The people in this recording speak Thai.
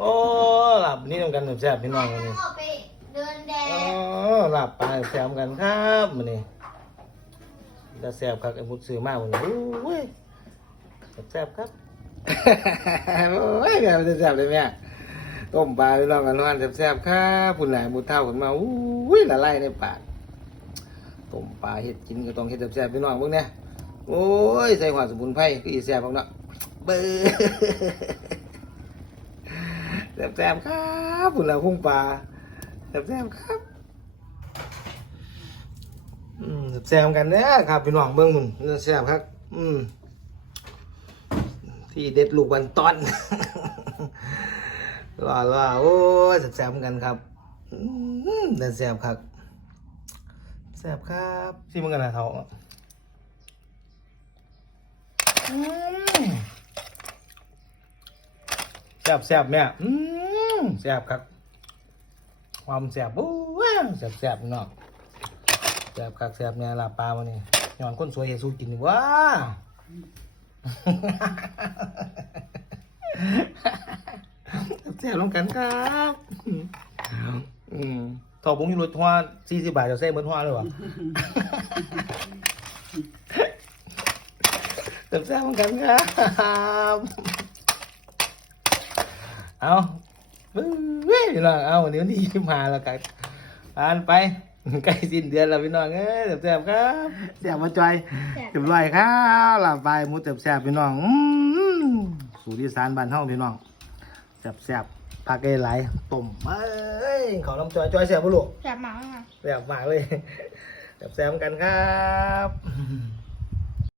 โอ้หลับนี่ทำกันแซ่บพี่น้องวันนี้ไปเดินแดโอ้หลับปลาแซ่บกันครับวันนี้จะแซ่บครับไอ้พุทธซื้อมาวันนี้โอ้ยแซ่บครับโอ้ยแซ่บแซ่บเลยแม่ต้มปลาพี่น้องกันนอนแซ่บๆครับคุณหลายมุดเท่าขึ้นมาอุ้ยละลายในปากต้มปลาเห็ดกินก็ต้องเห็ดแซ่บๆพี่น้องพวกเนี้ยโอ้ยใส่หัวสมุนไพรคืออีแซ่บพวกเนาะเบ้อ แซ่บๆครับคุณหลายพุ่งปลาแซ่บๆครับอืมแซมกันเนี่ยครับพี่น้องเบิ้งมุนแซ่บครับ อืมที่เด็ดลูกวันตอนว่าว่าโอ้แซ่บกันครับอืมแซ่บครับแซ่บครับที่มันกันนะเขาอืมแซ่บแซ่บเนี่ยอืม แซ่บครับ ความแซ่บโอ้ยแซ่บแซ่บๆพี่น้องแซ่บคักแซ่บเนี่ยลาบปลาวันนี้ย้อนคนสวยเฮซูกินว่าแซ่บลงกันครับอืมถอบุ้งที่รถทัวสี่สิบบาทจะเซ่เหมือนทัวเลยวะแซ่บแซ่บลงกันครับ เอา เฮ้ยพี่น้องเอาวันนี้วันที่ยี่สิบห้าแล้วกันผ่านไปใกล้สิ้นเดือนแล้วพี่น้องเอ้ยแซ่บๆครับแซ่บมาจอยเรียบร้อยครับลาบไปหมูแซ่บๆพี่น้องอืมสูตรอีสานบ้านเฮาพี่น้องแซ่บๆผักไอ้ไหลายต้มเอ้ยขอน้ำจอยจอยแซ่บบ่ลูกแซ่บมากเลยค่ะแซ่บมากเลยแซ่บๆกันครับ